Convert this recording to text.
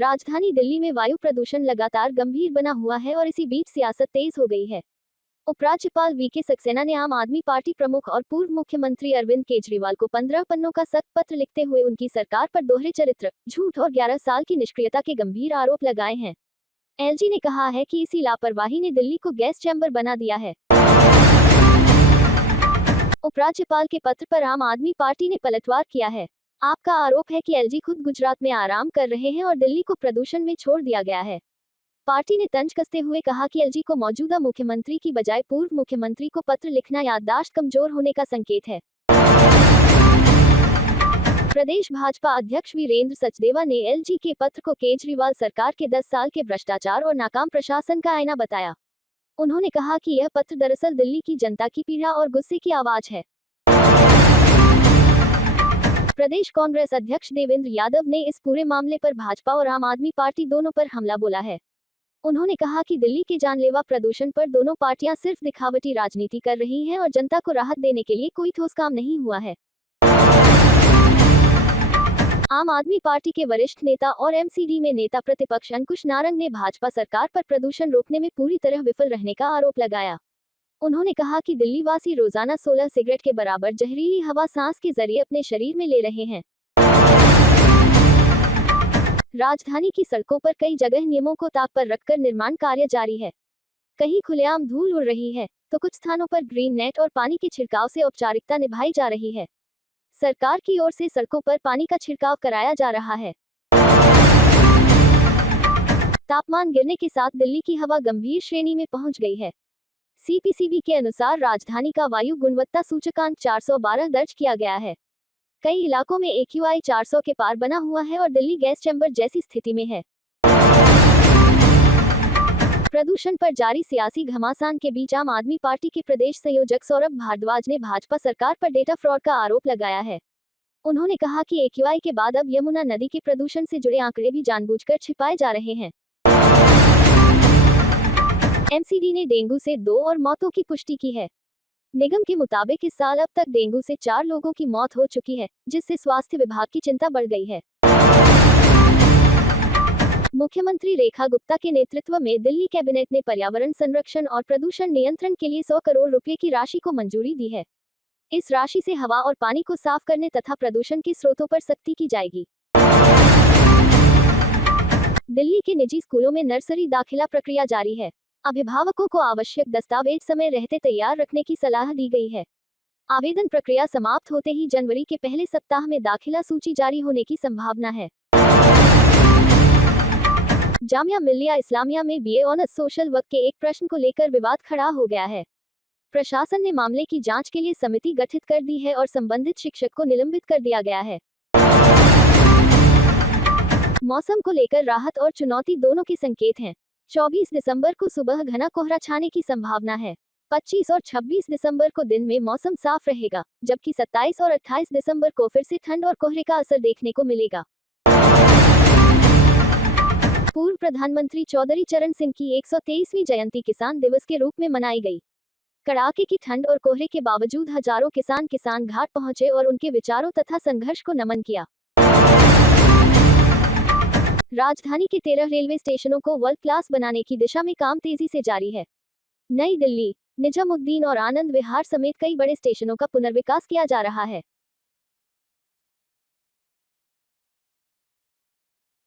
राजधानी दिल्ली में वायु प्रदूषण लगातार गंभीर बना हुआ है और इसी बीच सियासत तेज हो गई है। उपराज्यपाल वीके सक्सेना ने आम आदमी पार्टी प्रमुख और पूर्व मुख्यमंत्री अरविंद केजरीवाल को 15 पन्नों का सख्त पत्र लिखते हुए उनकी सरकार पर दोहरे चरित्र, झूठ और 11 साल की निष्क्रियता के गंभीर आरोप लगाए हैं। एलजी ने कहा है कि इसी लापरवाही ने दिल्ली को गैस चैम्बर बना दिया है। उपराज्यपाल के पत्र पर आम आदमी पार्टी ने पलटवार किया है। आपका आरोप है कि एलजी खुद गुजरात में आराम कर रहे हैं और दिल्ली को प्रदूषण में छोड़ दिया गया है। पार्टी ने तंज कसते हुए कहा कि एलजी को मौजूदा मुख्यमंत्री की बजाय पूर्व मुख्यमंत्री को पत्र लिखना याददाश्त कमजोर होने का संकेत है। प्रदेश भाजपा अध्यक्ष वीरेंद्र सचदेवा ने एलजी के पत्र को केजरीवाल सरकार के 10 साल के भ्रष्टाचार और नाकाम प्रशासन का आईना बताया। उन्होंने कहा कि यह पत्र दरअसल दिल्ली की जनता की पीड़ा और गुस्से की आवाज है। प्रदेश कांग्रेस अध्यक्ष देवेंद्र यादव ने इस पूरे मामले पर भाजपा और आम आदमी पार्टी दोनों पर हमला बोला है। उन्होंने कहा कि दिल्ली के जानलेवा प्रदूषण पर दोनों पार्टियां सिर्फ दिखावटी राजनीति कर रही हैं और जनता को राहत देने के लिए कोई ठोस काम नहीं हुआ है। आम आदमी पार्टी के वरिष्ठ नेता और एमसीडी में नेता प्रतिपक्ष अंकुश नारंग ने भाजपा सरकार पर प्रदूषण रोकने में पूरी तरह विफल रहने का आरोप लगाया। उन्होंने कहा कि दिल्ली वासी रोजाना 16 सिगरेट के बराबर जहरीली हवा सांस के जरिए अपने शरीर में ले रहे हैं। राजधानी की सड़कों पर कई जगह नियमों को ताक पर रखकर निर्माण कार्य जारी है। कहीं खुलेआम धूल उड़ रही है, तो कुछ स्थानों पर ग्रीन नेट और पानी के छिड़काव से औपचारिकता निभाई जा रही है। सरकार की ओर से सड़कों पर पानी का छिड़काव कराया जा रहा है। तापमान गिरने के साथ दिल्ली की हवा गंभीर श्रेणी में पहुंच गई है। सीपीसीबी के अनुसार राजधानी का वायु गुणवत्ता सूचकांक 412 दर्ज किया गया है। कई इलाकों में AQI 400 के पार बना हुआ है और दिल्ली गैस चैम्बर जैसी स्थिति में है। प्रदूषण पर जारी सियासी घमासान के बीच आम आदमी पार्टी के प्रदेश संयोजक सौरभ भारद्वाज ने भाजपा सरकार पर डेटा फ्रॉड का आरोप लगाया है। उन्होंने कहा कि AQI के बाद अब यमुना नदी के प्रदूषण से जुड़े आंकड़े भी जानबूझकर छिपाए जा रहे हैं। एमसीडी ने डेंगू से 2 और मौतों की पुष्टि की है। निगम के मुताबिक इस साल अब तक डेंगू से 4 लोगों की मौत हो चुकी है, जिससे स्वास्थ्य विभाग की चिंता बढ़ गई है। मुख्यमंत्री रेखा गुप्ता के नेतृत्व में दिल्ली कैबिनेट ने पर्यावरण संरक्षण और प्रदूषण नियंत्रण के लिए 100 करोड़ रुपए की राशि को मंजूरी दी है। इस राशि से हवा और पानी को साफ करने तथा प्रदूषण के स्रोतों पर सख्ती की जाएगी। दिल्ली के निजी स्कूलों में नर्सरी दाखिला प्रक्रिया जारी है। अभिभावकों को आवश्यक दस्तावेज समय रहते तैयार रखने की सलाह दी गई है। आवेदन प्रक्रिया समाप्त होते ही जनवरी के पहले सप्ताह में दाखिला सूची जारी होने की संभावना है। जामिया मिल्लिया इस्लामिया में BA ऑनर्स सोशल वर्क के एक प्रश्न को लेकर विवाद खड़ा हो गया है। प्रशासन ने मामले की जांच के लिए समिति गठित कर दी है और संबंधित शिक्षक को निलंबित कर दिया गया है। मौसम को लेकर राहत और चुनौती दोनों के संकेत हैं। 24 दिसंबर को सुबह घना कोहरा छाने की संभावना है। 25 और 26 दिसंबर को दिन में मौसम साफ रहेगा, जबकि 27 और 28 दिसंबर को फिर से ठंड और कोहरे का असर देखने को मिलेगा। पूर्व प्रधानमंत्री चौधरी चरण सिंह की 123वीं जयंती किसान दिवस के रूप में मनाई गई। कड़ाके की ठंड और कोहरे के बावजूद हजारों किसान घाट पहुंचे और उनके विचारों तथा संघर्ष को नमन किया। राजधानी के 13 रेलवे स्टेशनों को वर्ल्ड क्लास बनाने की दिशा में काम तेजी से जारी है। नई दिल्ली, निजामुद्दीन और आनंद विहार समेत कई बड़े स्टेशनों का पुनर्विकास किया जा रहा है।